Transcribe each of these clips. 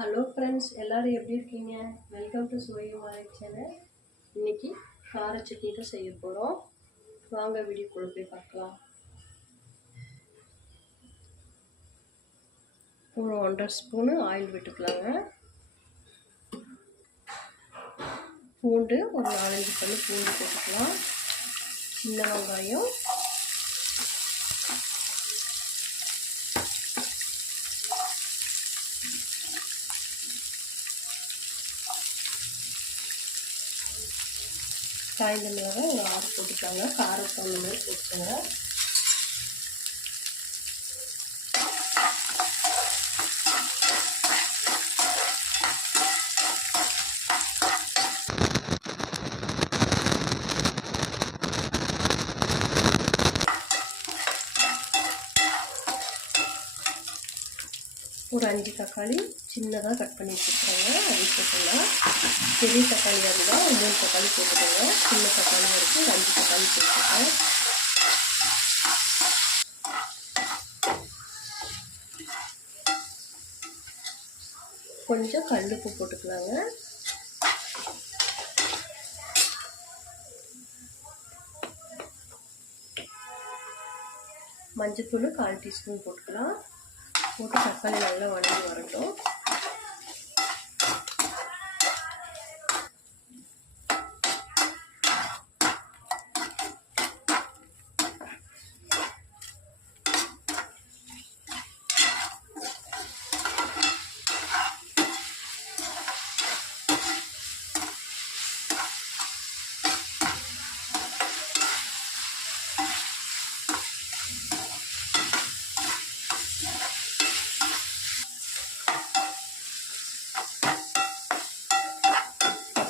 Hello friends, எல்லோரும் எப்படி இருக்கீங்க? Welcome to Suvaiyumari channel. இன்றைக்கி கார சட்னி தான் செய்ய போகிறோம். வாங்க வீடியோக்குள்ள போய் பார்க்கலாம். ஒரு 1.5 ஸ்பூனு ஆயில் விட்டுக்கலாங்க. பூண்டு ஒரு 4-5 பல்லு பூண்டு போட்டுக்கலாம். சின்ன வெங்காயம், காய்ந்த மிளகாய் ஒரு 6 போட்டுக்கலாங்க. காரம் தகுந்த மாதிரி போட்டுக்கோங்க. ஒரு 5 தக்காளி சின்னதாக கட் பண்ணி வச்சுருக்காங்க, அது போட்டுக்கலாம். பெரிய தக்காளியாக இருந்தால் ஒரு 3 தக்காளி போட்டுக்கோங்க. சின்ன தக்காளியாக இருக்குது, ஒரு 5 தக்காளி போட்டுக்கோங்க. கொஞ்சம் கல்லுப்பு போட்டுக்கலாங்க. மஞ்சத்தூள் 1/4 டீஸ்பூன் போட்டுக்கலாம். போட்டு தக்காளி நல்லா வதங்கி வரட்டும்.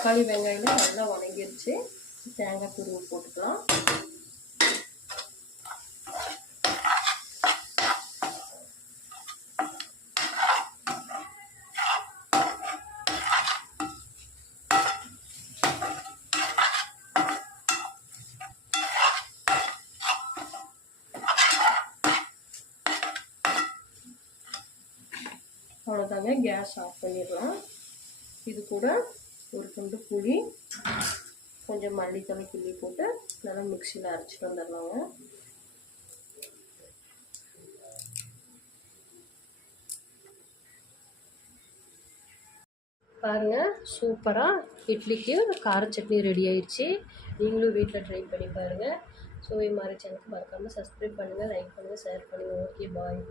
தக்காளி வெங்காயம் நல்லா வதங்கிருச்சு. தேங்காய் துருவி போட்டுக்கலாம். அவ்வளோதாங்க, கேஸ் ஆஃப் பண்ணிடலாம். இது கூட ஒரு துண்டு புளி, கொஞ்சம் மல்லித்தலை கிள்ளி போட்டு நல்லா மிக்சியில் அரைச்சிட்டு வந்துடலாங்க. பாருங்கள், சூப்பராக இட்லிக்கு கார சட்னி ரெடி ஆயிடுச்சு. நீங்களும் வீட்டில் ட்ரை பண்ணி பாருங்கள். சுவையுமாரி சேனலுக்கு மறக்காமல் சப்ஸ்கிரைப் பண்ணுங்கள், லைக் பண்ணுங்கள், ஷேர் பண்ணுங்கள். ஓகே, பாய்.